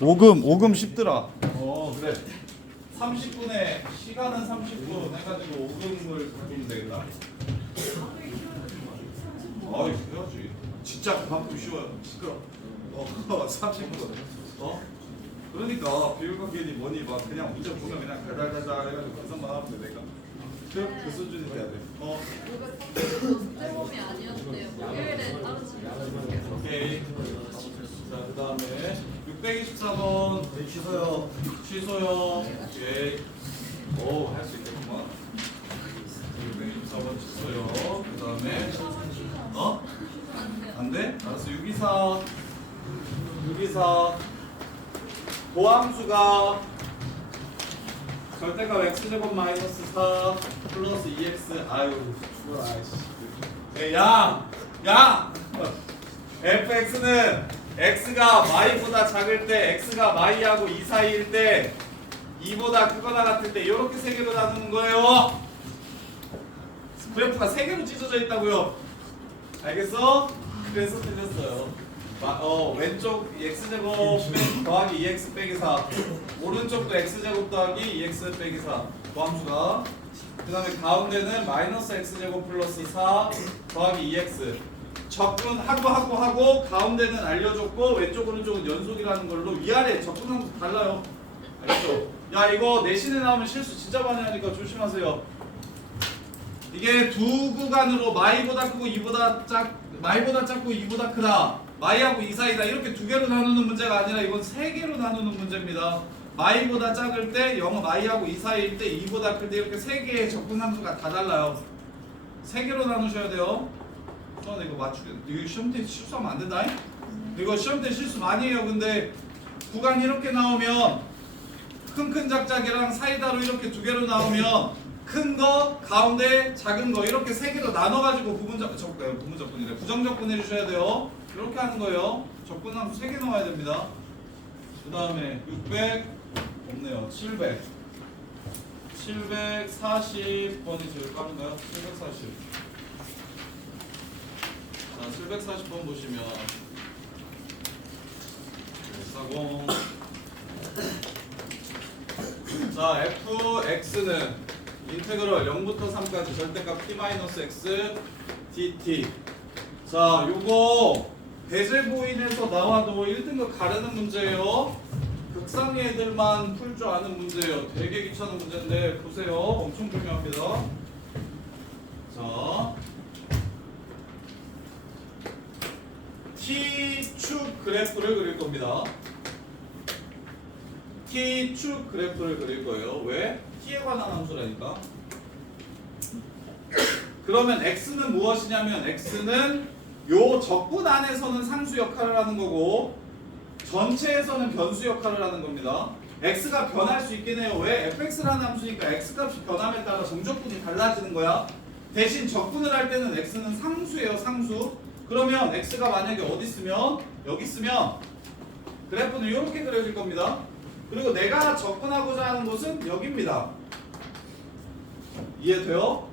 오금 쉽더라. 그래. 30분에 시간은 30분 해가지고 오금을 바꾸면 되겠다. 해야지. 진짜 그만큼 쉬워요. 시끄러. 30분. 그러니까 비율관계니 뭐니 막 그냥 문제 보면 그냥 달달달달 해가지고 계산만 하면 돼 내가. 그 수준이 돼야 돼. 숙제범이 아니었대요. 목요일에 따로 진행. 오케이. 자, 그 다음에 624번 취소요. 오케이. 할 수 있겠구만. 624번 취소요. 그 다음에 안 돼? 알았어. 624 고함수가 절대값 x제곱 마이너스 4 플러스 2x 죽어라 아이씨. 야! fx는 x가 y보다 작을 때 x가 y하고 2 사이일 때 2보다 크거나 같을 때 이렇게 세 개로 나누는 거예요. 그래프가 세 개로 찢어져 있다고요. 알겠어? 그래서 틀렸어요. 왼쪽 x제곱 더하기 2x 빼기 4 오른쪽도 x제곱 더하기 2x 빼기 4 고함수가 그 다음에 가운데는 마이너스 x제곱 플러스 4 더하기 2x 접근하고 가운데는 알려줬고 왼쪽 오른쪽은 연속이라는 걸로 위아래 접근하고 달라요. 알겠죠? 야 이거 내신에 나오면 실수 진짜 많이 하니까 조심하세요. 이게 두 구간으로 마이보다 크고 마이보다 작고 2보다 크다 마이하고 2 사이다 이렇게 두 개로 나누는 문제가 아니라 이건 세 개로 나누는 문제입니다. 마이보다 작을 때 영어 마이하고 2 사이일 때 2보다 클 때 이렇게 세 개의 접근함수가 다 달라요. 세 개로 나누셔야 돼요. 이거 맞추게 이거 시험 때 실수하면 안 된다. 이거 시험 때 실수 많이 해요. 근데 구간 이렇게 나오면 큰 작작이랑 사이다로 이렇게 두 개로 나오면 큰 거, 가운데 작은 거 이렇게 세 개로 나눠가지고 부정적분 해주셔야 돼요. 이렇게 하는 거예요. 적분함수 3개 넣어야 됩니다. 그 다음에 600 없네요. 740번이 제일 빠른가요? 740. 자, 740번 보시면 140. 자, fx는 인테그럴 0부터 3까지 절대값 t-x dt. 자, 요거 배제보인에서 나와도 1등급 가르는 문제예요. 극상위 애들만 풀 줄 아는 문제예요. 되게 귀찮은 문제인데 보세요. 엄청 중요합니다. 자, T축 그래프를 그릴 겁니다. T축 그래프를 그릴 거예요. 왜? T에 관한 함수라니까. 그러면 X는 무엇이냐면 X는 요 적분 안에서는 상수 역할을 하는 거고 전체에서는 변수 역할을 하는 겁니다. X가 변할 수 있긴 해요. 왜? fx라는 함수니까 X값이 변함에 따라 정적분이 달라지는 거야. 대신 적분을 할 때는 X는 상수예요. 상수. 그러면 X가 만약에 어디 있으면 여기 있으면 그래프는 이렇게 그려질 겁니다. 그리고 내가 접근하고자 하는 곳은 여기입니다. 이해돼요?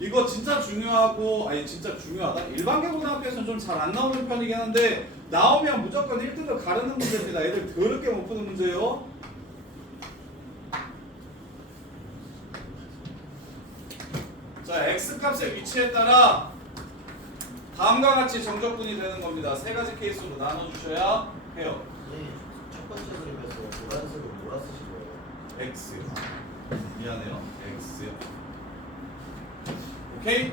이거 진짜 중요하고 진짜 중요하다. 일반계 고등학교에서는 좀 잘 안 나오는 편이긴 한데 나오면 무조건 1등급 가르는 문제입니다. 애들 더럽게 못 푸는 문제예요. 자, X값의 위치에 따라 다음과 같이 정적분이 되는 겁니다. 세 가지 케이스로 나눠주셔야 해요. 첫 번째 그림에서 노란색으로 뭐라 쓰신 거예요? X. 미안해요. X요. 오케이?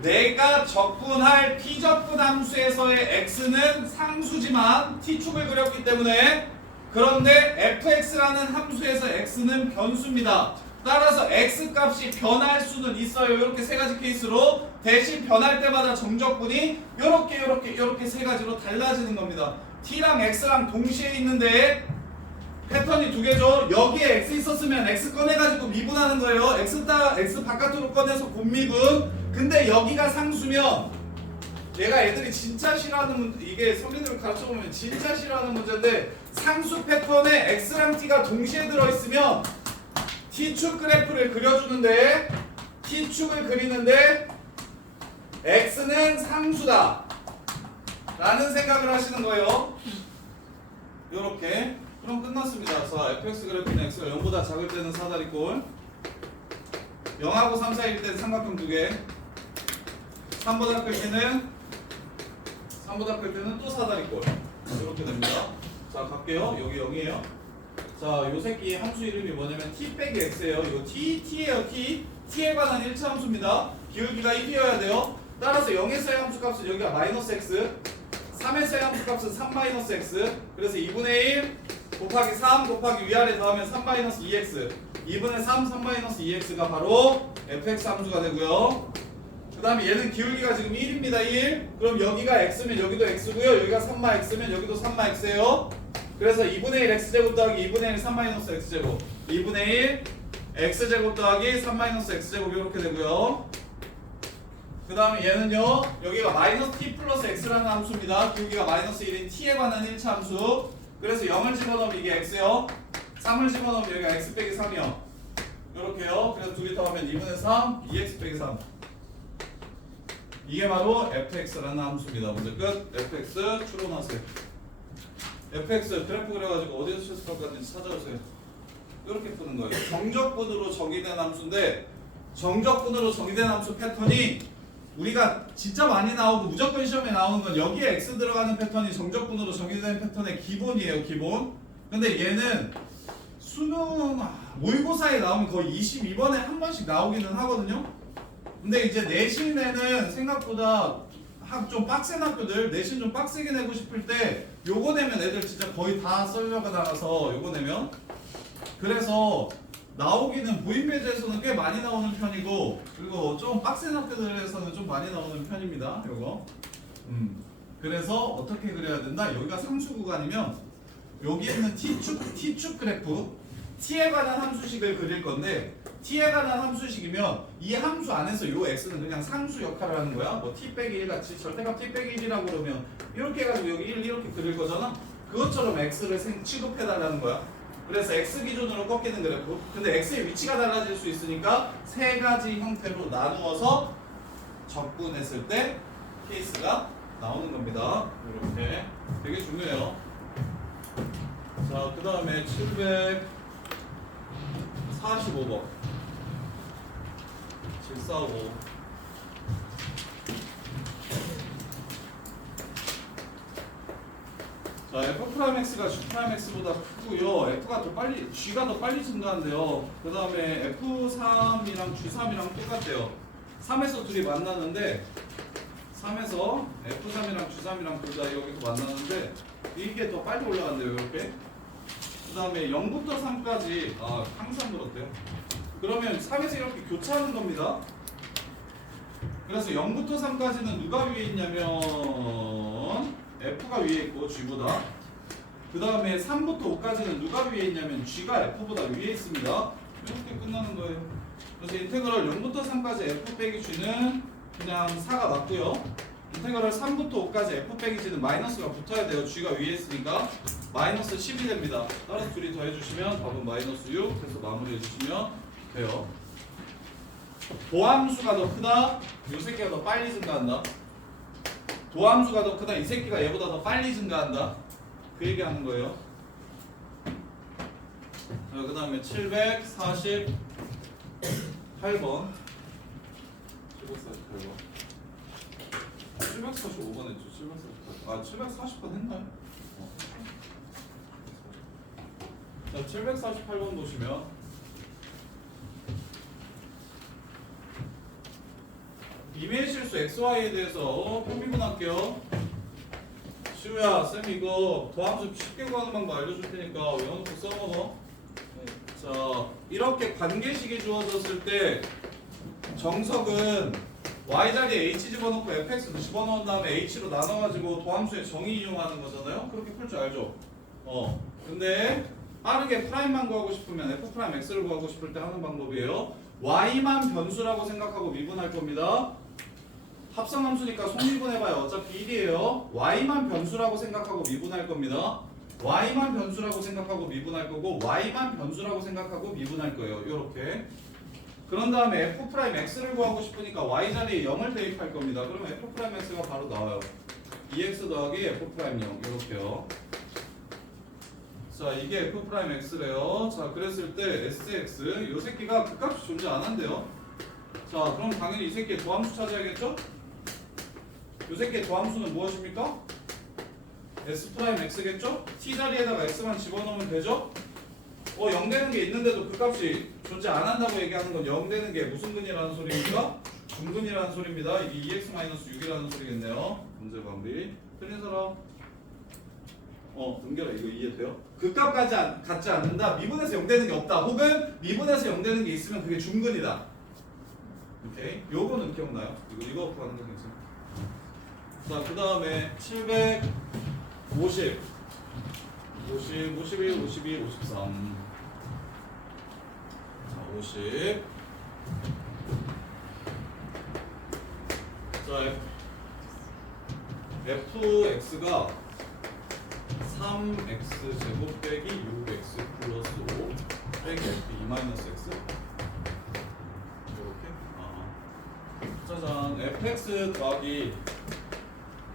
내가 적분할 T적분 함수에서의 X는 상수지만 T축을 그렸기 때문에 그런데 fx라는 함수에서 x는 변수입니다. 따라서 x값이 변할 수는 있어요. 이렇게 세 가지 케이스로. 대신 변할 때마다 정적분이 이렇게 세 가지로 달라지는 겁니다. t랑 x랑 동시에 있는데 패턴이 두 개죠. 여기에 x 있었으면 x 꺼내가지고 미분하는 거예요. x 바깥으로 꺼내서 곱미분. 근데 여기가 상수면 얘가 애들이 진짜 싫어하는 이게 선배님을 가르쳐보면 진짜 싫어하는 문제인데 상수 패턴에 x랑 t가 동시에 들어있으면 t축 그래프를 그려주는데 t축을 그리는데 x는 상수다 라는 생각을 하시는 거예요. 요렇게. 그럼 끝났습니다. 자, fx 그래프는 x가 0보다 작을 때는 사다리꼴, 0하고 3 사이일 때는 삼각형 2개, 3보다 클 때는 또 사다리꼴. 이렇게 됩니다. 자, 갈게요. 여기 0이에요. 자, 요 새끼 함수 이름이 뭐냐면 t 빼기 x예요. 이거 t예요. t에 관한 1차 함수입니다. 기울기가 1이어야 돼요. 따라서 0에서의 함수 값은 여기가 마이너스 x, 3에서의 함수 값은 3 마이너스 x. 그래서 2분의 1 곱하기 3 곱하기 위아래 더하면 3 마이너스 2x, 2분의 3 마이너스 2x가 바로 fx 함수가 되고요. 그 다음에 얘는 기울기가 지금 1입니다. 1. 그럼 여기가 x면 여기도 x고요. 여기가 3마 x면 여기도 3마 x예요. 그래서 2분의 1 x제곱 더하기 2분의 1 3 마이너스 x제곱, 2분의 1 x제곱 더하기 3 마이너스 x제곱 이렇게 되고요. 그 다음에 얘는요, 여기가 마이너스 t 플러스 x라는 함수입니다. 기울기가 마이너스 1인 t에 관한 1차 함수. 그래서 0을 집어넣으면 이게 x요, 3을 집어넣으면 여기가 x 빼기 3이요. 이렇게요. 그래서 둘이 더하면 2분의 3 2x 빼기 3. 이게 바로 fx라는 함수입니다. 문제 끝. fx 추론하세요. fx 그래프 그려가지고 어디서 최소값까지 찾아오세요. 이렇게 푸는 거예요. 정적분으로 정의된 함수인데, 정적분으로 정의된 함수 패턴이 우리가 진짜 많이 나오고 무조건 시험에 나오는 건 여기에 x 들어가는 패턴이 정적분으로 정의된 패턴의 기본이에요. 기본. 근데 얘는 수능 모의고사에 나오면 거의 22번에 한 번씩 나오기는 하거든요. 근데 이제 내신에는 생각보다 좀 빡센 학교들, 내신 좀 빡세게 내고 싶을 때 요거 내면 애들 진짜 거의 다 썰려가 나가서 요거 내면, 그래서 나오기는 보인배제에서는 꽤 많이 나오는 편이고, 그리고 좀 빡센 학교들에서는 좀 많이 나오는 편입니다. 요거. 그래서 어떻게 그려야 된다? 여기가 상수 구간이면 여기 있는 t축 그래프, t에 관한 함수식을 그릴 건데, t에 관한 함수식이면 이 함수 안에서 요 x는 그냥 상수 역할을 하는 거야. 뭐 t 빼기 1 같이 절대값 t 빼기 1이라고 그러면 이렇게 해가지고 여기 1 이렇게 그릴 거잖아. 그것처럼 x를 취급해 달라는 거야. 그래서 x 기준으로 꺾이는 그래프. 근데 x의 위치가 달라질 수 있으니까 세 가지 형태로 나누어서 적분했을 때 케이스가 나오는 겁니다. 이렇게 되게 중요해요. 자, 그 다음에 745번 745. 자, f'(x가 g'(x보다 크고요. f가 더 빨리, g가 더 빨리 증가한대요. 그 다음에 f3이랑 g3이랑 똑같대요. 3에서 둘이 만나는데, 3에서 f3이랑 g3이랑 둘 다 여기서 만나는데 이게 더 빨리 올라간대요. 이렇게. 그 다음에 0부터 3까지 항상 그렇대요. 그러면 3에서 이렇게 교차하는 겁니다. 그래서 0부터 3까지는 누가 위에 있냐면 F가 위에 있고 G보다, 그 다음에 3부터 5까지는 누가 위에 있냐면 G가 F보다 위에 있습니다. 이렇게 끝나는 거예요. 그래서 인테그럴 0부터 3까지 F 빼기 G는 그냥 4가 맞고요. 인테그럴 3부터 5까지 F 빼기 G는 마이너스가 붙어야 돼요. G가 위에 있으니까 마이너스 10이 됩니다. 따라서 둘이 더해주시면 답은 마이너스 6 해서 마무리해주시면 돼요. 도함수가 더 크다, 이 새끼가 더 빨리 증가한다. 도함수가 더 크다, 이 새끼가 얘보다 더 빨리 증가한다. 그 얘기하는 거예요. 그 다음에 748번 748번 745번 했죠. 740번 했나요? 자, 748번 보시면 이메일 실수 XY에 대해서 평미분할게요. 시우야, 쌤 이거 도함수 쉽게 구하는 방법 알려줄 테니까 외워놓고 써먹어. 자, 이렇게 관계식이 주어졌을 때 정석은 y자리에 h 집어넣고 fx 집어넣은 다음에 h로 나눠가지고 도함수의 정의 이용하는 거잖아요. 그렇게 풀 줄 알죠? 근데 빠르게 프라임만 구하고 싶으면 f 프라임 x를 구하고 싶을 때 하는 방법이에요. y만 변수라고 생각하고 미분할 겁니다. 합성함수니까 속미분해봐요. 어차피 1이에요. y만 변수라고 생각하고 미분할 겁니다. y만 변수라고 생각하고 미분할 거고, y만 변수라고 생각하고 미분할 거예요. 요렇게. 그런 다음에 f'x를 구하고 싶으니까 y자리에 0을 대입할 겁니다. 그러면 f'x가 바로 나와요. 2x 더하기 f'0 이렇게요. 자 이게 f 프라임 x래요. 자 그랬을 때 sx 요 새끼가 그 값이 존재 안 한대요. 자 그럼 당연히 이 새끼의 도함수 찾아야겠죠? 요 새끼의 도함수는 무엇입니까? s 프라임 x겠죠? t 자리에다가 x만 집어넣으면 되죠? 0 되는 게 있는데도 그 값이 존재 안 한다고 얘기하는 건 0 되는 게 무슨 근이라는 소리입니까? 중근이라는 소리입니다. 이게 2x-6이라는 소리겠네요. 문제 방비. 틀린 사람? 은결아 이거 이해돼요? 그 값 같지 않는다. 미분에서 0 되는 게 없다. 혹은 미분에서 0 되는 게 있으면 그게 중근이다. 오케이? 요거는 기억나요? 이거 구하는 거 괜찮아. 자, 그 다음에 750 51, 52, 53 자, 50 자, fx가 3x 제곱 빼기 6x 플러스 5 빼기 f2-x 이렇게 짜잔 fx 더하기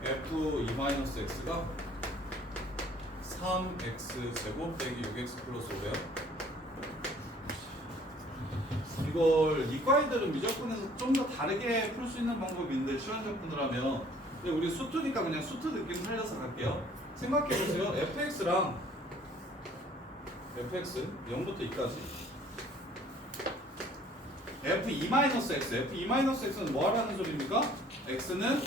f2-x가 3x 제곱 빼기 6x 플러스 5예요. 이걸 이과애들은 미적분에서 좀 더 다르게 풀 수 있는 방법이 있는데 시간적분을 하면 근데 우리 수투니까 그냥 수투 느낌 살려서 갈게요. 생각해보세요. fx랑 fx 0부터 2까지 f2-x f2-x는 뭐 하라는 소리입니까? x는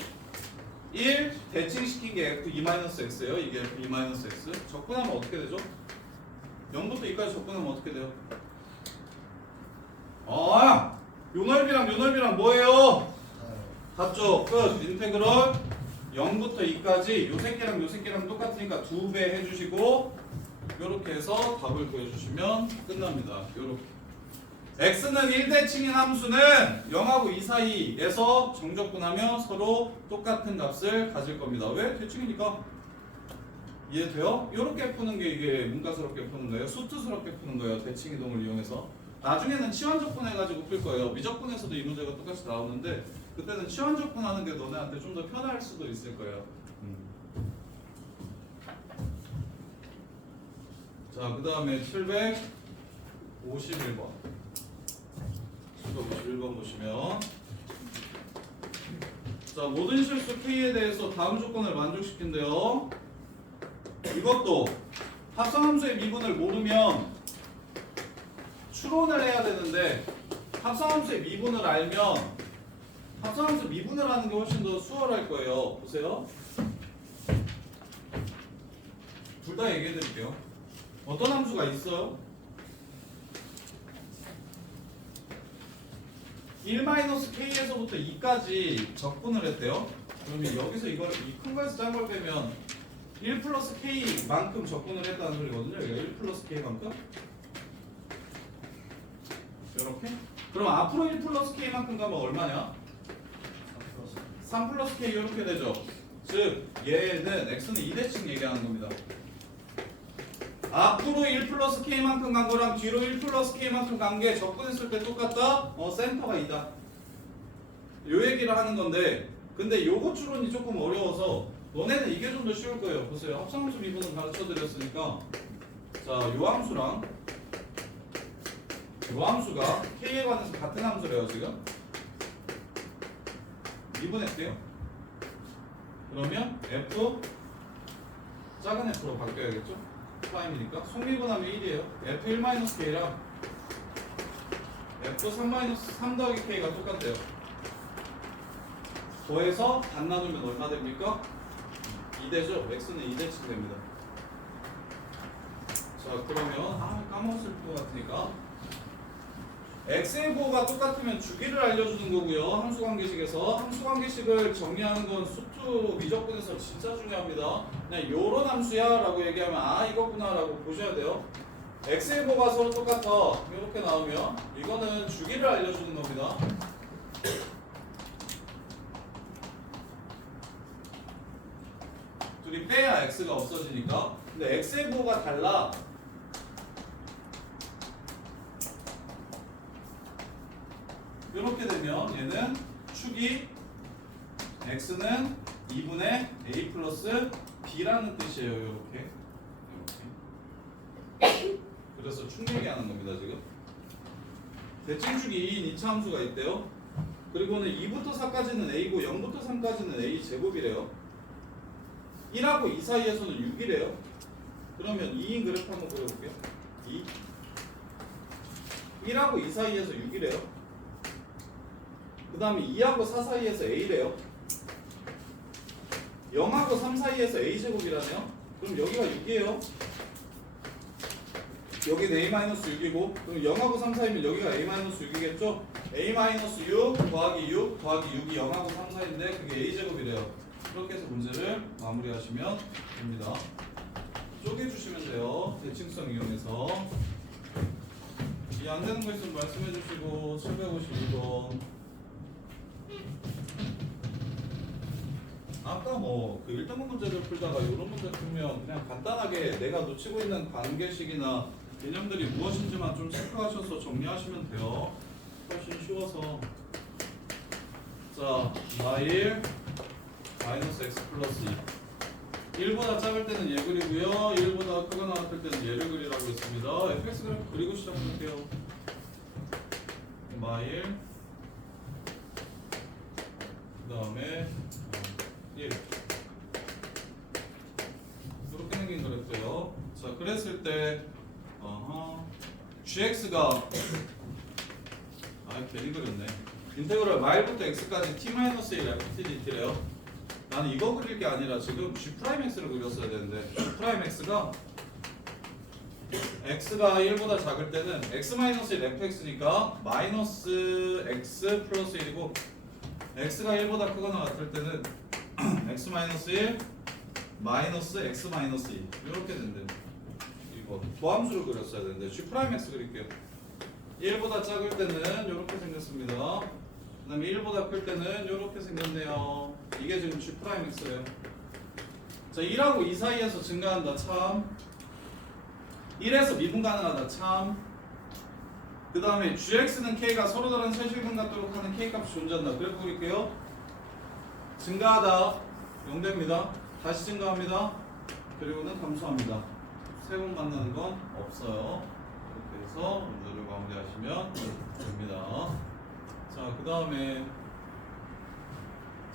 1 대칭시킨 게 f2-x예요. 이게 f2-x 적분하면 어떻게 되죠? 0부터 2까지 적분하면 어떻게 돼요? 요 넓이랑 뭐예요? 같죠? 끝. 인테그럴 0부터 2까지 요 새끼랑 똑같으니까 2배 해주시고 요렇게 해서 답을 구해주시면 끝납니다. 요렇게 x는 1대칭인 함수는 0하고 2 사이에서 정적분하면 서로 똑같은 값을 가질 겁니다. 왜? 대칭이니까. 이해돼요? 요렇게 푸는 게 이게 문과스럽게 푸는 거예요. 수투스럽게 푸는 거예요. 대칭이동을 이용해서. 나중에는 치환적분 해가지고 풀 거예요. 미적분에서도 이 문제가 똑같이 나오는데 그때는 치환적분 하는 게 너네한테 좀 더 편할 수도 있을 거예요. 자, 그 다음에 751번. 751번 보시면 자, 모든 실수 K에 대해서 다음 조건을 만족시킨대요. 이것도 합성함수의 미분을 모르면 추론을 해야 되는데 합성함수의 미분을 알면 합성함수 미분을 하는 게 훨씬 더 수월할 거예요. 보세요. 둘 다 얘기해 드릴게요. 어떤 함수가 있어요? 1-k에서부터 2까지 적분을 했대요. 그러면 여기서 이걸 이 큰 거에서 작은 걸 빼면 1 플러스 k만큼 적분을 했다는 소리거든요. 여기가 1 플러스 k만큼. 이렇게? 그럼 앞으로 1 플러스 k만큼 가면 얼마냐? 3 플러스 k 이렇게 되죠. 즉 얘는 x는 2대칭 얘기하는 겁니다. 앞으로 1 플러스 k만큼 간 거랑 뒤로 1 플러스 k만큼 간 게 적분했을 때 똑같다? 센터가 2다. 요 얘기를 하는 건데 근데 요거 추론이 조금 어려워서 너네는 이게 좀 더 쉬울 거예요. 보세요. 합성함수 미분은 가르쳐 드렸으니까 자, 요 함수랑 요 함수가 k에 관해서 같은 함수래요. 지금 미분했대요. 그러면 f 작은 f로 바뀌어야겠죠? 프라임이니까 속미분하면 1이에요. f1-k랑 f3 더하기 k가 똑같대요. 더해서 반 나누면 얼마 됩니까? 2되죠? x는 2대칭 됩니다. 자, 그러면 까먹었을 것 같으니까 x의 부호가 똑같으면 주기를 알려주는 거고요. 함수관계식에서 함수관계식을 정리하는 건 수투 미적분에서 진짜 중요합니다. 그냥 요런 함수야 라고 얘기하면 이거구나 라고 보셔야 돼요. x의 부호가 서로 똑같아 이렇게 나오면 이거는 주기를 알려주는 겁니다. 둘이 빼야 x가 없어지니까. 근데 x의 부호가 달라. 이렇게 되면 얘는 축이 x는 2분의 a 플러스 b라는 뜻이에요. 이렇게. 그래서 축 얘기하는 겁니다 지금. 대칭축이 2인 2차 함수가 있대요. 그리고는 2부터 4까지는 A고 0부터 3까지는 A 제곱이래요. 1하고 2 사이에서는 6이래요. 그러면 2인 그래프 한번 그려볼게요. 2 1하고 2 사이에서 6이래요. 그 다음에 2하고 4 사이에서 A래요. 0하고 3 사이에서 A제곱이라네요. 그럼 여기가 6이에요. 여기는 A-6이고 그럼 0하고 3 사이면 여기가 A-6이겠죠? A-6 더하기 6 더하기 6이 0하고 3 사이인데 그게 A제곱이래요. 그렇게 해서 문제를 마무리하시면 됩니다. 쪼개주시면 돼요. 대칭성 이용해서. 이 안 되는 거 있으면 말씀해 주시고 752번 아까 뭐 그 1등급 문제를 풀다가 이런 문제 풀면 그냥 간단하게 내가 놓치고 있는 관계식이나 개념들이 무엇인지만 좀 체크하셔서 정리하시면 돼요. 훨씬 쉬워서. 자, 마일 마이너스 x 플러스 2 1보다 작을 때는 얘 그리고요 1보다 크거나 같을 때는 얘를 그리라고 했습니다. fx 그래프 그리고 시작할게요. 마일 그 다음에 1 이렇게 생긴 그래프예요. 자, 그랬을 때 gx가 괜히 그렸네. 인테그럴 마일부터 x까지 t-1 ftdt래요. 나는 이거 그릴 게 아니라 지금 g'x를 그렸어야 되는데 g'x가 x가 1보다 작을 때는 x-1 fx니까 마이너스 x 플러스 1이고 x가 1보다 크거나 같을 때는 x-1 마이너스 x-2 이렇게 된대. 이거 도함수를 그렸어야 되는데 g'x 그릴게요. 1보다 작을 때는 이렇게 생겼습니다. 그 다음에 1보다 클 때는 이렇게 생겼네요. 이게 지금 g'x예요. 자, 1하고 2 사이에서 증가한다 참. 1에서 미분 가능하다 참. 그 다음에 gx는 k가 서로 다른 세실근 같도록 하는 k값이 존재한다. 그래프 그릴게요. 증가하다 0됩니다. 다시 증가합니다. 그리고는 감소합니다. 세 번 만나는 건 없어요. 이렇게 해서 문제를 마무리하시면 됩니다. 자, 그 다음에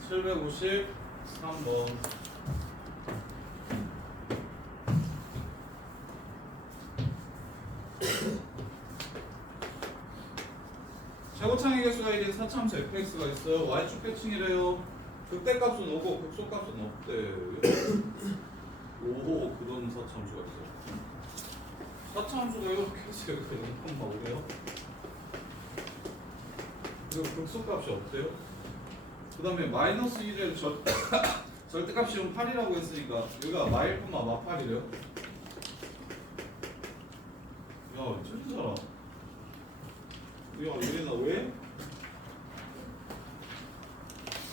753번 최고창의 개수가 1인 사참수 fx가 있어요. y축 계층이래요. 극대값은 5고 극소값은 없대요. 오, 그런 사참수가 있어요. 사참수가 이렇게 해서 이렇게 막 오래요. 그리고 극소값이 없대요. 그 다음에 마이너스 1을 절대값이 8이라고 했으니까 여기가 마일뿐마 마8이래요. 야, 틀리잖아. 야, 얘나 왜?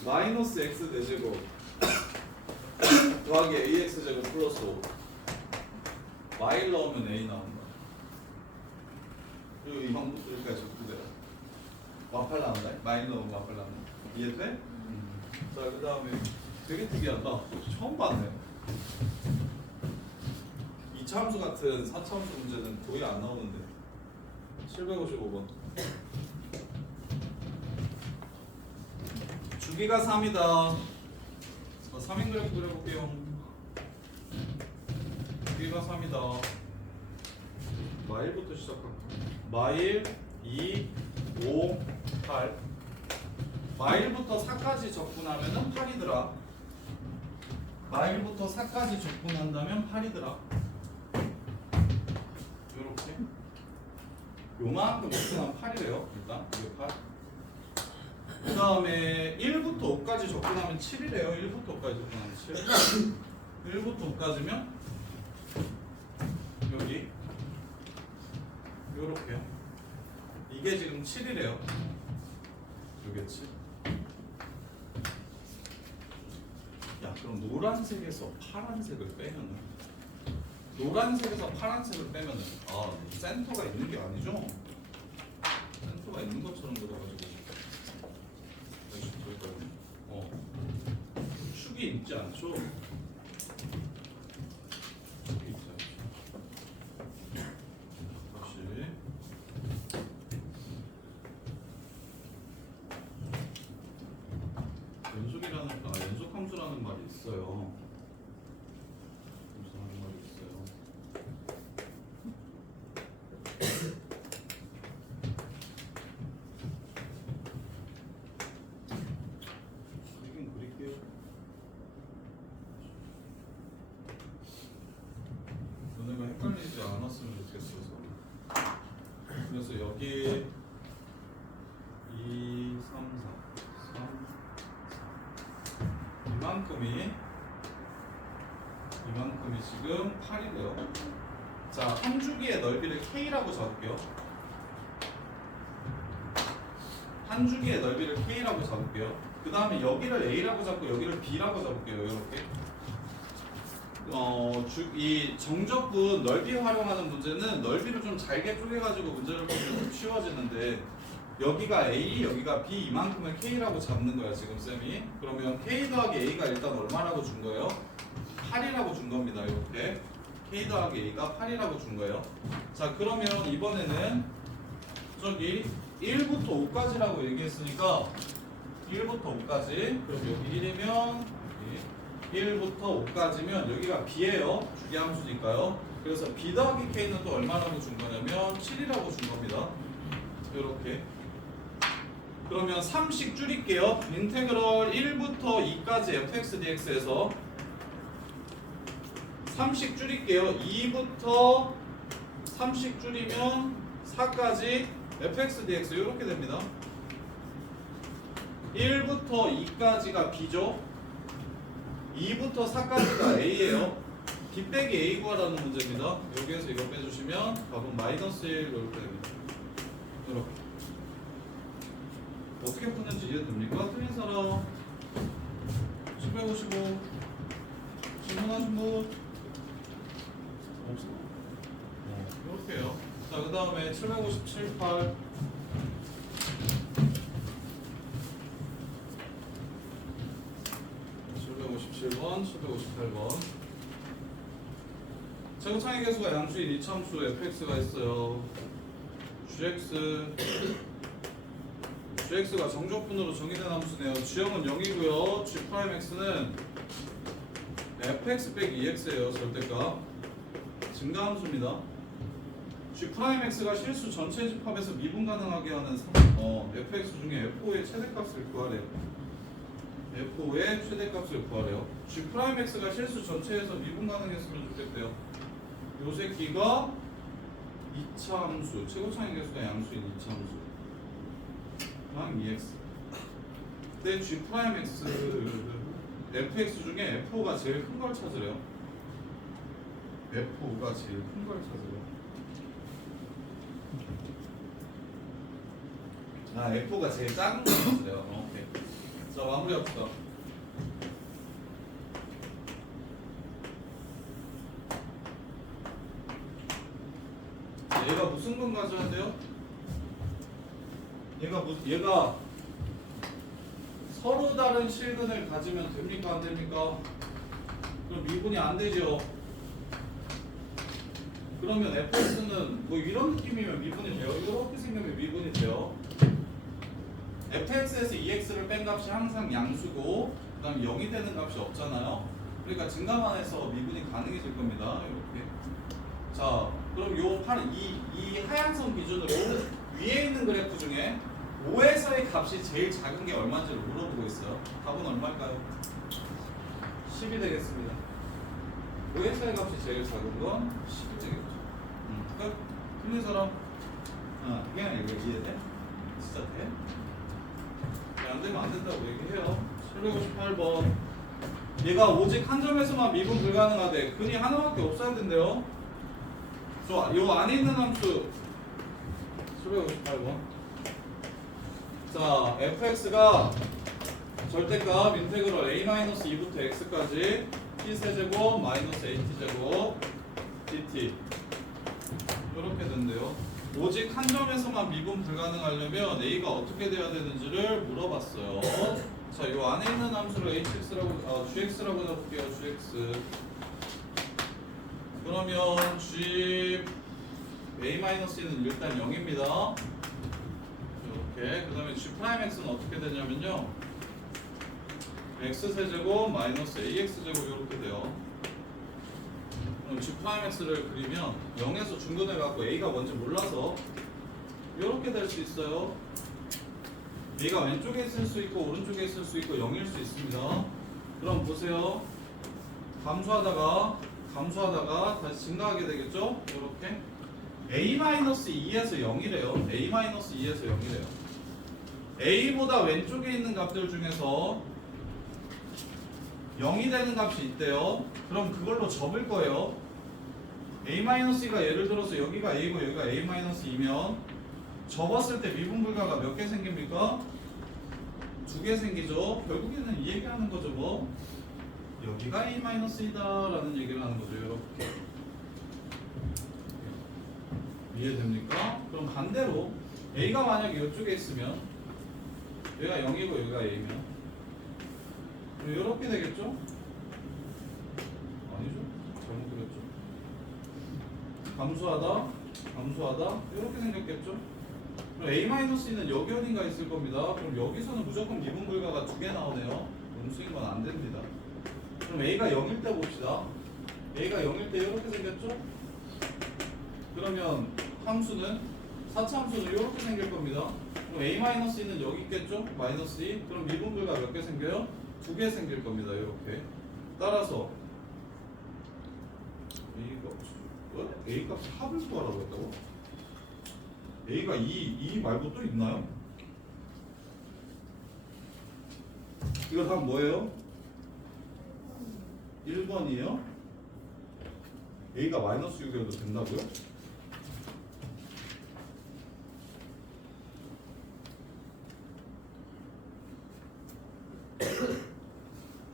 마이너스 x 대제곱 더하기 ax 제곱 플러스 5 마일 넣으면 a 나온다. 그리고 이 방법도 여기까지 그대로 마8 나온다. 마일 넣으면 마8 나온다. 이해돼? 자, 그 다음에 되게 특이하다. 처음 봤네. 2차 함수 같은 4차 함수 문제는 거의 안 나오는데. 755번 주기가 3이다. 3인 그래프 그려볼게요. 주기가 3이다. 마일부터 시작할까? 마일 2, 5, 8 마일부터 4까지 적분하면 8이더라. 마일부터 4까지 적분한다면 8이더라. 요렇게 요만큼 적분하면 8이래요. 일단 이게 8. 그 다음에 1부터 5까지 적분하면 7이래요. 1부터 5까지 적분하면 7. 1부터 5까지면 여기 요렇게요. 이게 지금 7이래요. 요게 7. 야, 그럼 노란색에서 파란색을 빼면은 노란색에서 파란색을 빼면은 센터가 있는 게 아니죠? 센터가 있는 것처럼 그려가지고 축이 있지 않죠? 축이 있지 않죠? 나눴으면 좋겠어서. 그래서 여기 2, 3, 4, 3, 4 이만큼이 지금 8이고요. 자, 한 주기의 넓이를 K라고 적을게요. 한 주기의 넓이를 K라고 잡을게요. 그 다음에 여기를 A라고 잡고 여기를 B라고 잡을게요. 이렇게. 이 정적분 넓이 활용하는 문제는 넓이를 좀 잘게 쪼개가지고 문제를 풀면 좀 쉬워지는데 여기가 A, 여기가 B 이만큼을 K라고 잡는 거야 지금 쌤이. 그러면 K 더하기 A가 일단 얼마라고 준 거예요? 8이라고 준 겁니다. 이렇게 K 더하기 A가 8이라고 준 거예요. 자, 그러면 이번에는 저기 1부터 5까지라고 얘기했으니까 1부터 5까지. 그럼 여기 1이면 1부터 5까지면 여기가 B예요. 주기함수니까요. 그래서 B 더하기 K는 또 얼마라고 준 거냐면 7이라고 준 겁니다. 이렇게. 그러면 3씩 줄일게요. 인테그럴 1부터 2까지 fx dx에서 3씩 줄일게요. 2부터 3씩 줄이면 4까지 fx dx 이렇게 됩니다. 1부터 2까지가 B죠. 2부터 4까지가 A예요. B 빼기 A 구하라는 문제입니다. 여기에서 이거 빼주시면 답은 -1 이렇게 됩니다. 이렇게. 어떻게 푸는지 이해됩니까? 틀린 사람 755 질문하신 분 없어? 이렇게요. 자, 그 다음에 757, 8 757번, 758번. 최고차이 계수가 양수인 이참수 fx가 있어요. gx가 정적분으로 정의된 함수네요. g형은 0이고요. g'x는 fx 빼기 2x예요. 절대값. 증가함수입니다. g'x가 실수 전체 집합에서 미분 가능하게 하는 fx 중에 f5의 최대값을 구하래요. f5의 최대값을 구하래요. g'x가 실수 전체에서 미분 가능했으면 좋겠대요. 요 새끼가 2차 함수, 최고차이 계수가 양수인 2차 함수 랑 2x. 근데 g'x fx 중에 f5가 제일 큰 걸 찾으래요. f5가 제일 큰 걸 찾으래요. 아, f5가 제일 작은 걸 찾으래요. 오케이. 자, 마무리합시다. 얘가 무슨 근 가져야 돼요? 얘가 서로 다른 실근을 가지면 됩니까? 안 됩니까? 그럼 미분이 안 되죠. 그러면 fx는 뭐 이런 느낌이면 미분이 돼요. 이렇게 생기면 미분이 돼요. fx에서 2x를 뺀 값이 항상 양수고 그 다음에 0이 되는 값이 없잖아요. 그러니까 증가만 해서 미분이 가능해질 겁니다. 이렇게. 자, 그럼 이 하향선 기준으로 위에 있는 그래프 중에 5에서의 값이 제일 작은 게 얼마인지를 물어보고 있어요. 답은 얼마일까요? 10이 되겠습니다. 5에서의 값이 제일 작은 건 10이 되겠죠. 끝? 틀린 사람? 그냥 이거 이해돼? 진짜 돼? 안 되면 안 된다고 얘기해요. 758번. 얘가 오직 한 점에서만 미분 불가능하대. 근이 하나밖에 없어야 된대요. 좋아. 요 안에 있는 함수 758번. 자, fx가 절대값 인테그럴 a-2부터 x까지 t세제곱 마이너스 at제곱 dt 이렇게 된대요. 오직 한 점에서만 미분 불가능하려면 a가 어떻게 돼야 되는지를 물어봤어요. 자, 요 안에 있는 함수를 gx라고 잡을게요. gx. 그러면 g a-는 일단 0입니다. 이렇게. 그 다음에 g'x는 어떻게 되냐면요, x세제곱 마이너스 ax제곱 이렇게 돼요. 그럼 g'x를 그리면 0에서 중근해 갖고 a가 뭔지 몰라서 이렇게 될 수 있어요. a가 왼쪽에 있을 수 있고 오른쪽에 있을 수 있고 0일 수 있습니다. 그럼 보세요. 감소하다가 다시 증가하게 되겠죠? 이렇게. a-2에서 0이래요. a-2에서 0이래요. a보다 왼쪽에 있는 값들 중에서 0이 되는 값이 있대요. 그럼 그걸로 접을 거예요. a-2가 예를 들어서 여기가 a고 여기가 a-2면 접었을 때 미분불가가 몇 개 생깁니까? 2개 생기죠. 결국에는 이 얘기하는 거죠. 뭐 여기가 a-이다라는 얘기를 하는 거죠. 이렇게 이해됩니까? 그럼 반대로 a가 만약에 이쪽에 있으면 여기가 0이고 여기가 a면 이렇게 되겠죠? 아니죠? 잘못 그렸죠? 감수하다 이렇게 생겼겠죠? 그럼 a-는 여기 어딘가 있을 겁니다. 그럼 여기서는 무조건 미분불가가 2개 나오네요. 음수인 건 안 됩니다. 그럼 a가 0일 때 봅시다. a가 0일 때 이렇게 생겼죠? 그러면 함수는 4차함수는 이렇게 생길 겁니다. 그럼 a-는 여기 있겠죠? 마이너스 2. 그럼 미분불가 몇 개 생겨요? 2개 생길 겁니다. 이렇게. 따라서 a 값 합을 구하라고 했다고? a가 2 말고 또 있나요? 이거 답 뭐예요? 1번이에요? a가 마이너스 6이어도 된다고요?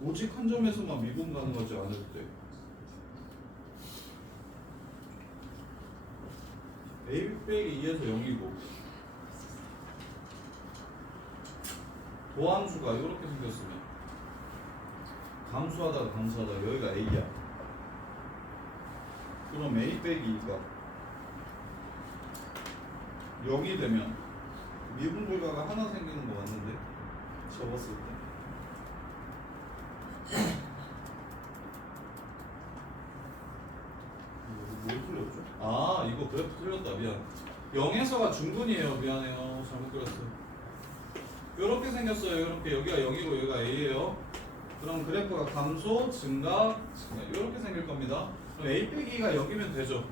오직 한 점에서만 미분 가능하지 않을 때 a 빼기 2에서 0이고 도함수가 이렇게 생겼으면 감수하다 여기가 a야. 그럼 a 빼기 2가 0이 되면 미분불가가 하나 생기는 거 맞는데 접었을 때 뭘 틀렸죠? 아 이거 그래프 틀렸다. 미안. 0에서가 중근이에요. 미안해요. 잘못 그렸어요. 이렇게 생겼어요. 이렇게 여기가 0이고 여기가 a예요. 그럼 그래프가 감소, 증가 이렇게 생길 겁니다. 그럼 a 빼기가 여기면 되죠.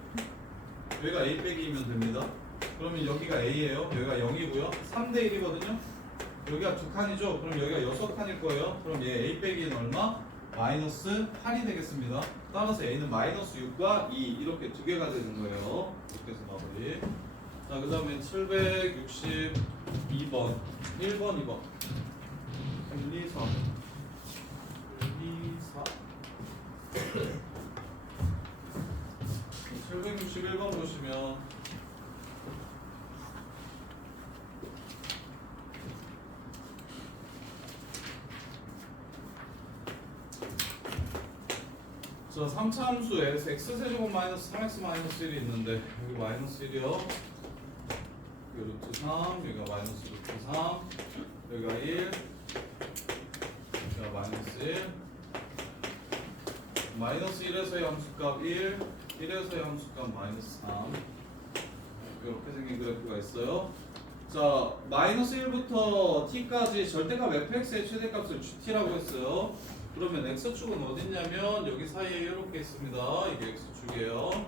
여기가 a 빼기이면 됩니다. 그러면 여기가 a예요. 여기가 0이고요. 3대 1이거든요. 여기가 2칸이죠. 그럼 여기가 6칸일 거예요. 그럼 얘 a 빼기는 얼마? 마이너스 8이 되겠습니다. 따라서 a는 마이너스 6과 2 이렇게 두 개가 되는 거예요. 이렇게 해서 마무리. 자, 그 다음에 762번 1번 2번 1, 2, 4 1, 2, 4 761번 보시면 자, 3차 함수에 x세제곱 마이너스 3x 마이너스 1이 있는데 여기 마이너스 1이요. 여기 루트 3, 여기가 마이너스 루트 3, 여기가 1, 여기가 마이너스 1, 마이너스 1에서의 함수값 1, 1에서의 함수값 마이너스 3 이렇게 생긴 그래프가 있어요. 자, 마이너스 1부터 t까지 절대값 fx의 최대값을 gt라고 했어요. 그러면 x축은 어딨냐면 여기 사이에 이렇게 있습니다. 이게 x축이에요.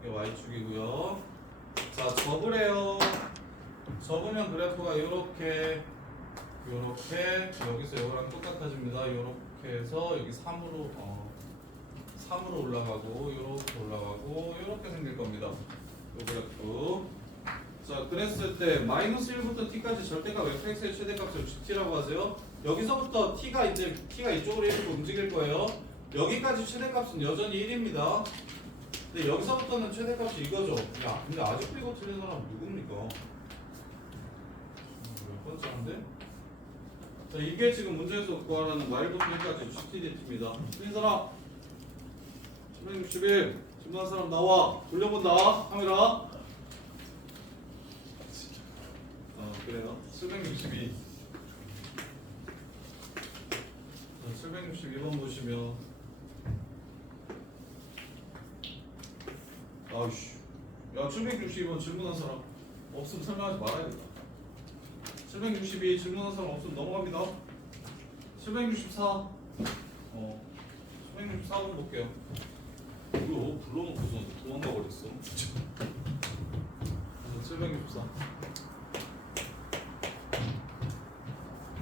이게 y축이고요. 자, 접으래요. 접으면 그래프가 이렇게 여기서 이거랑 똑같아집니다. 이렇게 해서 여기 3으로 올라가고 이렇게 올라가고 이렇게 생길 겁니다. 이 그래프. 자, 그랬을 때 마이너스 1부터 t까지 절대값 fx의 최대값을 gt라고 하세요. 여기서부터 t가 이쪽으로 이렇게 움직일 거예요. 여기까지 최대값은 여전히 1입니다. 근데 여기서부터는 최대값이 이거죠. 야, 근데 아직도 이거 틀린 사람 누굽니까? 몇 번째인데? 자, 이게 지금 문제에서 구하라는 마일부터 1까지 GTDT입니다. 틀린 사람 761 질문한 사람 나와. 돌려본다. 카메라. 그래요. 762 762번 보시면 아이씨 야 762번 질문한 사람 없으면 설명하지 말아야겠다. 762 질문한 사람 없으면 넘어갑니다. 764 764번 볼게요. 이거 불러놓고서 도망가 버렸어. 764.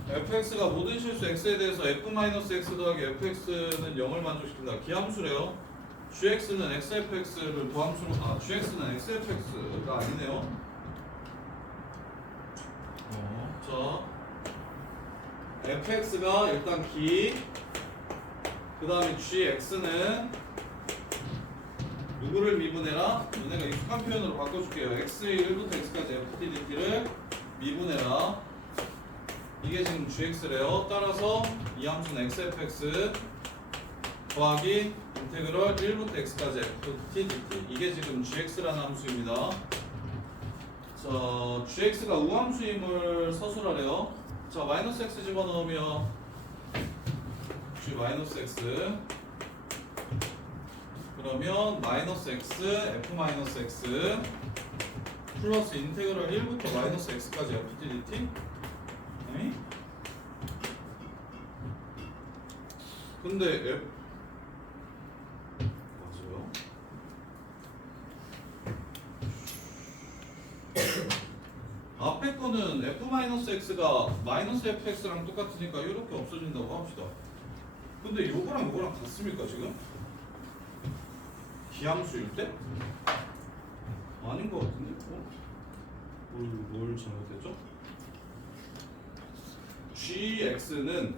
fx가 모든 실수 x에 대해서 f-x 더하기 fx는 0을 만족시킨다. 기함수래요. gx는 xfx를 도함수로 gx는 xfx가 아니네요. 자, fx가 일단 기, 그 다음에 gx는 누구를 미분해라? 너네가 익숙한 표현으로 바꿔줄게요. x의 1부터 x까지 ftdt를 미분해라. 이게 지금 gx래요. 따라서 이 함수는 xfx 더하기 인테그럴 1부터 x까지 ftdt. 이게 지금 gx라는 함수입니다. 자, gx가 우함수임을 서술하래요. 자, 마이너스 x 집어넣으면 g 마이너스 x 그러면 마이너스 x f 마이너스 x 플러스 인테그럴 1부터 마이너스 x까지 ftdt. 네? 근데 f 맞아요? 앞에 거는 f-x가 마이너스 fx랑 똑같으니까 이렇게 없어진다고 합시다. 근데 요거랑 요거랑 같습니까 지금? 기함수일 때? 아닌 것 같은데? 뭘 잘못했죠? gx는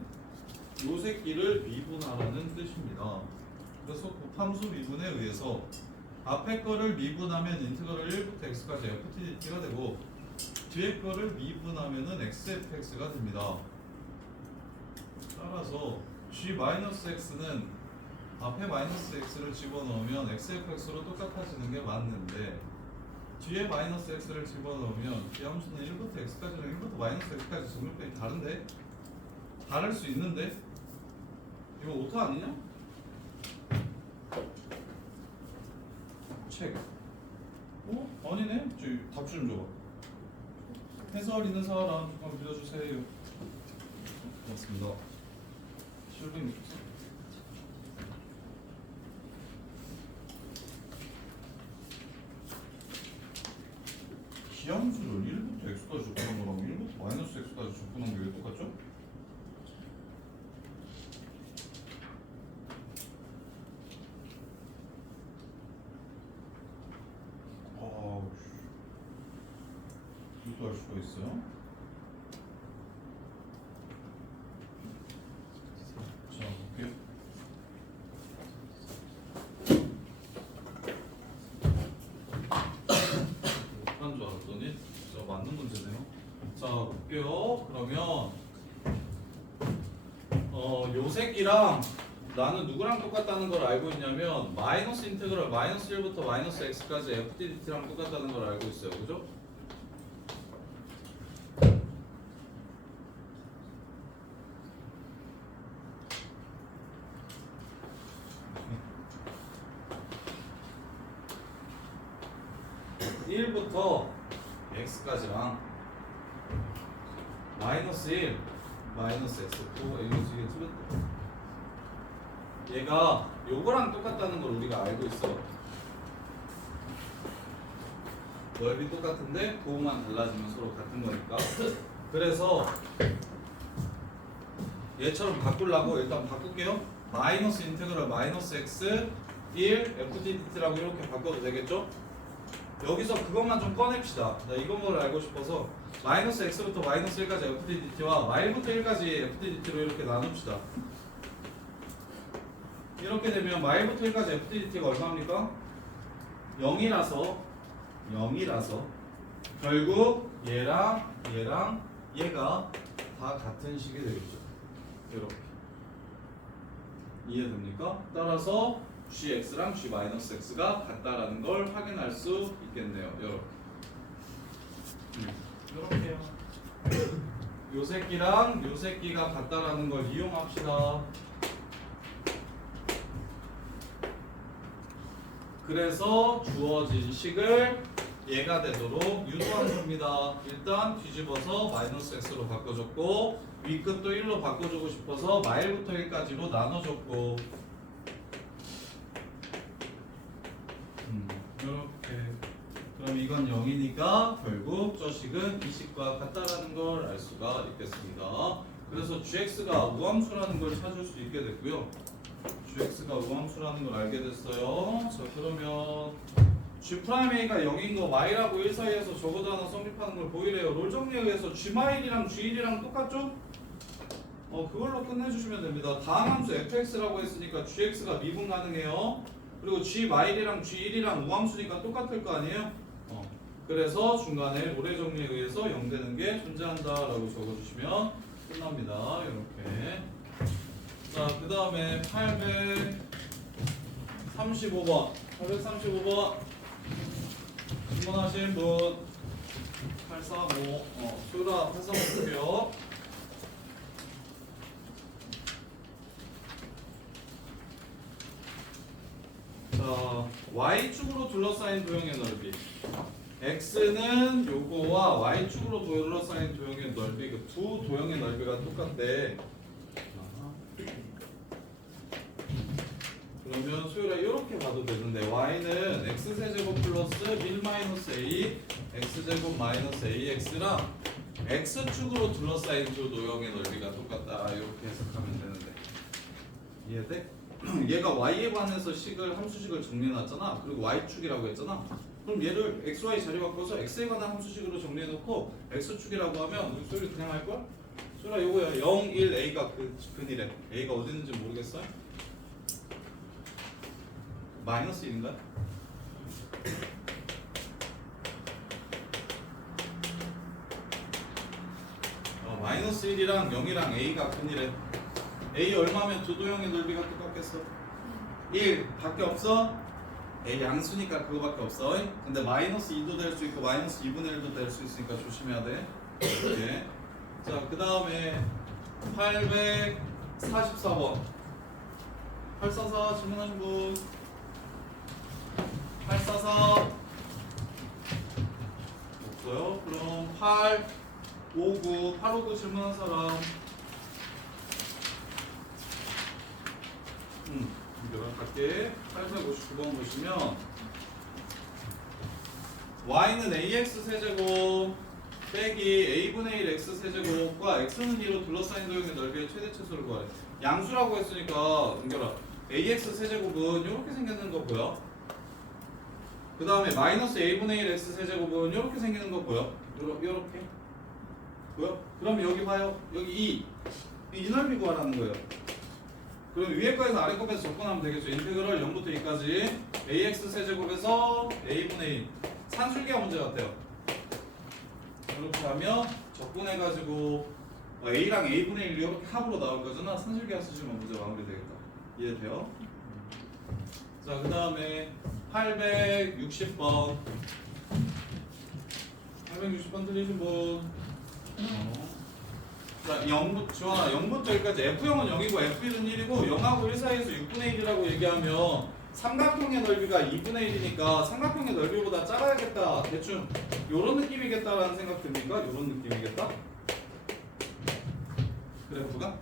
요 새끼를 미분하라는 뜻입니다. 그래서 곱함수 미분에 의해서 앞에 거를 미분하면 인테그럴 1부터 x까지 ftdt가 되고 뒤에 거를 미분하면은 xfx가 됩니다. 따라서 g-x는 앞에 마이너스 x를 집어넣으면 xfx로 똑같아지는 게 맞는데 뒤에 마이너스 x를 집어넣으면 이 함수는 1부터 x까지랑 1부터 마이너스 x까지 정렬편이 다른데? 다를 수 있는데? 이거 오타 아니냐? 책. 아니네? 답 좀 줘봐. 해설 있는 사람 잠깐 빌려주세요. 고맙습니다. 실빙 기함수를 1부터 x까지 접근한 거랑 1부터 마이너스 x까지 접근한 게 왜 똑같죠? 이것도 할 수가 있어요? 자, 볼게요. 못한 줄 알았더니 진짜 맞는 문제네요. 자, 볼게요. 그러면 요 새끼랑 나는 누구랑 똑같다는 걸 알고 있냐면 마이너스 인테그럴 마이너스 1부터 마이너스 x까지 ftdt랑 똑같다는 걸 알고 있어요. 그죠? (1부터) x까지랑 마이너스 1 마이너스 x 또 이게 틀렸다. 얘가 요거랑 똑같다는 걸 우리가 알고 있어. 넓이 똑같은데 도움만 달라지면 서로 같은 거니까. 그래서 얘처럼 바꾸려고 일단 바꿀게요. 마이너스 인테그럴 마이너스 x 1 ftdt라고 이렇게 바꿔도 되겠죠? 여기서 그것만 좀 꺼냅시다. 나 이것만 알고 싶어서 마이너스 x부터 마이너스 1까지 ftdt와 y부터 1까지 ftdt로 이렇게 나눕시다. 이렇게 되면 y부터 1까지 ftdt가 얼마입니까? 0이라서 결국 얘랑 얘가 다 같은 식이 되겠죠. 이렇게 이해됩니까? 따라서 gx랑 g-x가 같다라는 걸 확인할 수 있겠네요. 이렇게요. 요 새끼랑 요 새끼가 같다라는 걸 이용합시다. 그래서 주어진 식을 얘가 되도록 유도한 겁니다. 일단 뒤집어서 마이너스 x로 바꿔줬고 위 끝도 1로 바꿔주고 싶어서 마일부터 1까지로 나눠줬고 이렇게 그러면 그럼 이건 0이니까 결국 저 식은 이 식과 같다라는 걸 알 수가 있겠습니다. 그래서 gx가 우함수라는 걸 찾을 수 있게 됐고요. gx가 우함수라는 걸 알게 됐어요. 자 그러면 g'A가 0인 거 y라고 1 사이에서 적어도 하나 성립하는 걸 보이래요. 롤 정리에 의해서 g마일이랑 g1이랑 똑같죠? 그걸로 끝내주시면 됩니다. 다항함수 fx라고 했으니까 gx가 미분 가능해요. 그리고 g마일이랑 g1이랑 우함수니까 똑같을 거 아니에요? 그래서 중간에 롤의 정리에 의해서 0 되는 게 존재한다 라고 적어주시면 끝납니다. 이렇게. 자, 그 다음에 835번. 835번. 질문하신 분. 835. 소유라 835 볼게요. 자, y축으로 둘러싸인 도형의 넓이. x는 요거와 y축으로 둘러싸인 도형의 넓이, 그 두 도형의 넓이가 똑같대. 그러면 소유라 이렇게 봐도 되는데 y는 x세제곱 플러스 1-a x제곱 마이너스 ax랑 x축으로 둘러싸인 두 도형의 넓이가 똑같다 이렇게 해석하면 되는데 이해돼? 얘가 y에 관해서 식을 함수식을 정리해놨잖아. 그리고 y축이라고 했잖아. 그럼 얘를 xy 자리 바꿔서 x에 관한 함수식으로 정리해놓고 x축이라고 하면 우리 소리 그냥 할걸? 소라 요거야. 0, 1, a가 근이래. a가 어디 있는지 모르겠어요? 마이너스 1인가요? 마이너스 1이랑 0이랑 a가 근이래. a 얼마면 두 도형의 넓이가 똑같겠어? 1 밖에 없어? a 양수니까 그거밖에 없어. 근데 마이너스 2도 될 수 있고 마이너스 2분의 1도 될 수 있으니까 조심해야 돼. 이렇게. 자, 그 다음에 844번 844 질문하신 분. 844 없어요? 그럼 859 859 질문한 사람. 이거 갈게. 859번 보시면 y는 ax 세제곱 빼기 a분의 1 x 세제곱과 x는 2로 둘러싸인 도형의 넓이의 최대 최소를 구하래. 양수라고 했으니까 은결아 ax 세제곱은 이렇게 생기는 거 보여? 그 다음에 마이너스 a분의 1 x 세제곱은 이렇게 생기는 거 보여? 요렇게 보여? 그럼 여기 봐요. 여기 이 넓이 구하라는 거예요. 그럼 위에 거에서 아래 거 빼서 접근하면 되겠죠. 인테그럴 0부터 2까지 ax 세제곱에서 a분의 1 산술기가 문제 같아요. 이렇게 하면 접근해가지고 a랑 a분의 1이 이렇게 합으로 나올 거잖아. 산술기가 쓰시면 문제 마무리되겠다. 이해돼요? 자, 그 다음에 860번 860번 틀리신 분. 자, 0부터, 0부터 여기까지 F0은 0이고 F1은 1이고 0하고 1 사이에서 6분의 1이라고 얘기하면 삼각형의 넓이가 2분의 1이니까 삼각형의 넓이보다 작아야겠다. 대충 요런 느낌이겠다라는 생각 듭니까? 요런 느낌이겠다? 그래프가?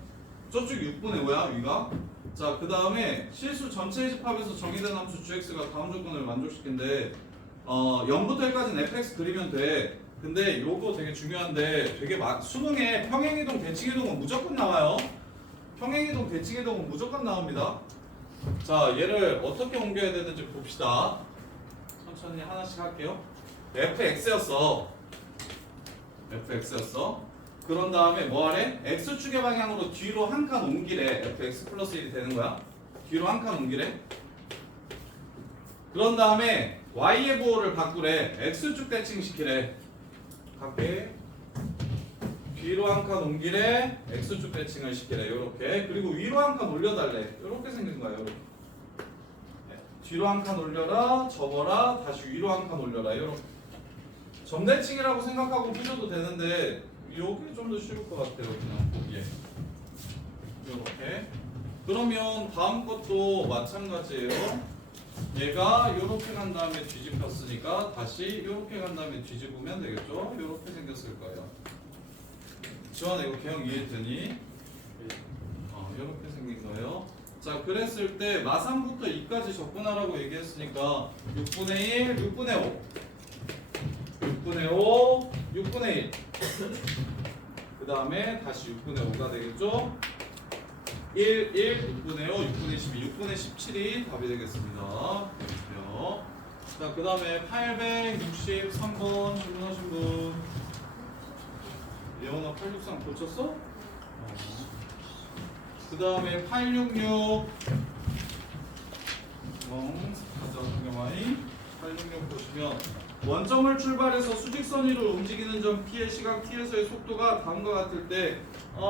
저쪽 6분의 5야 위가? 자, 그 다음에 실수 전체 집합에서 정의된 함수 gx가 다음 조건을 만족시킨대. 0부터 1까지는 fx 그리면 돼. 근데 요거 되게 중요한데 되게 수능에 평행이동, 대칭이동은 무조건 나와요. 평행이동, 대칭이동은 무조건 나옵니다. 자, 얘를 어떻게 옮겨야 되는지 봅시다. 천천히 하나씩 할게요. fx였어. 그런 다음에 뭐 하래? x축의 방향으로 뒤로 한 칸 옮기래. fx 플러스 1이 되는 거야. 뒤로 한 칸 옮기래. 그런 다음에 y의 부호를 바꾸래. x축 대칭시키래. 갈게. 뒤로 한 칸 옮기래. x축 대칭을 시키래. 요렇게. 그리고 위로 한 칸 올려달래. 요렇게 생긴 거야. 요렇게. 뒤로 한 칸 올려라. 접어라. 다시 위로 한 칸 올려라. 요렇게. 점대칭이라고 생각하고 푸셔도 되는데 요게 좀 더 쉬울 것 같아요. 그냥 보기에. 요렇게. 그러면 다음 것도 마찬가지예요. 얘가 요렇게 간 다음에 뒤집혔으니까 다시 요렇게 간 다음에 뒤집으면 되겠죠? 요렇게 생겼을 거예요. 지원아 이거 개형 이해되니? 요렇게 생긴 거예요. 자, 그랬을 때 마상부터 2까지 접근하라고 얘기했으니까 6분의 1, 6분의 5 다음에 5 6분의 1. 그 다음에 다시 6분의 5가 되겠죠? 1 6분의 5 6분의 12 6분의 17이 답이 되겠습니다. 자, 그 다음에 863번 질문하신 분. 예원아 863 고쳤어? 그 다음에 866 가자 경화이 866 보시면 원점을 출발해서 수직선 위로 움직이는 점 P의 시각 T에서의 속도가 다음과 같을 때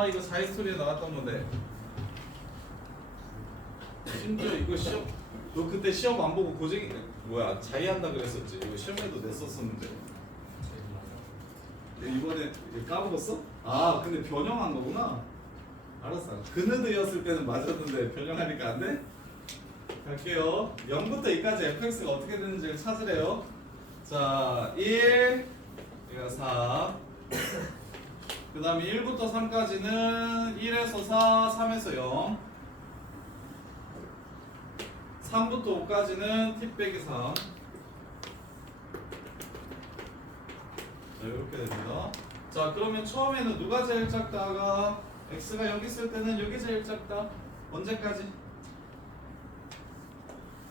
이거 자이스토리에 나왔던 건데 심지어 이거 시험 너 그때 시험 안 보고 고쟁이 뭐야 자의한다 그랬었지. 이거 시험에도 냈었었는데 이번에 까먹었어? 아 근데 변형한 거구나. 알았어. 그느드였을 때는 맞았는데 변형하니까 안 돼? 갈게요. 0부터 2까지 fx가 어떻게 되는지를 찾으래요. 자 1 얘가 4 그 다음에 1부터 3까지는 1에서 4 3에서 0 3부터 5까지는 t 빼기 3 자, 이렇게 됩니다. 자, 그러면 처음에는 누가 제일 작다가 x가 여기 있을 때는 여기 제일 작다. 언제까지?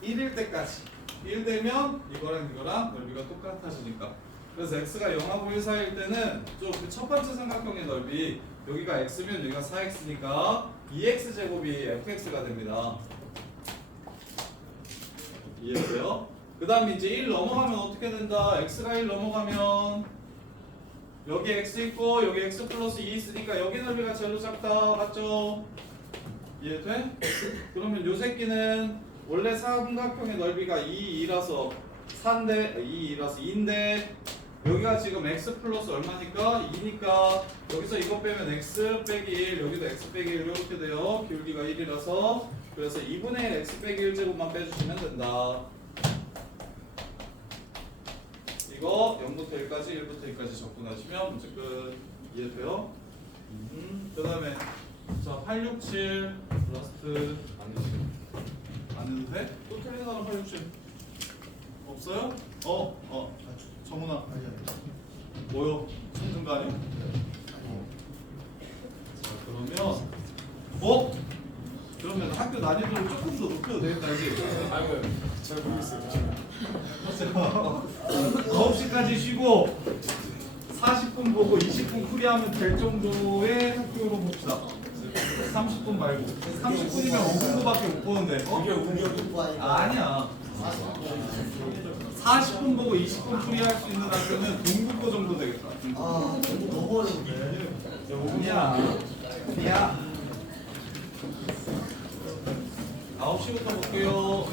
1일 때까지. 1 되면 이거랑 이거랑 넓이가 똑같아지니까. 그래서 x가 0하고 1 사이일 때는 좀 그 첫 번째 삼각형의 넓이 여기가 x면 여기가 4x니까 2x 제곱이 fx가 됩니다. 이해돼요? 그 다음에 이제 1 넘어가면 어떻게 된다? x가 1 넘어가면 여기 x 있고 여기 x 플러스 2 있으니까 여기 넓이가 제일 작다. 맞죠? 이해돼? 그러면 요 새끼는 원래 삼각형의 넓이가 2라서 4인데 2라서 2인데 여기가 지금 x 플러스 얼마니까? 2니까 여기서 이거 빼면 x 빼기 1 여기도 x 빼기 1 이렇게 돼요. 기울기가 1이라서 그래서 2분의 1 x 빼기 1제곱만 빼주시면 된다. 이거 0부터 1까지 1부터 2까지 접근하시면 문제 끝. 이해돼요? 그 다음에 자 867 라스트 안 해도 돼? 또 틀린 사람 867 없어요? 정훈아 뭐요? 힘든 거 아니야? 자 그러면 그러면 학교 난이도를 조금 더 높여도 되겠다 이제. 아이고 잘 모르겠어요. 9시까지 쉬고 40분 보고 20분 풀이하면 될 정도의 학교로 봅시다. 30분 말고 30분이면 5분밖에 못 보는데 그게 운명. 아니야. 40분 보고 20분 풀이할 수 있는 학교는 동국고 정도 되겠다. 너무 어려운데. 야 9시부터 볼게요.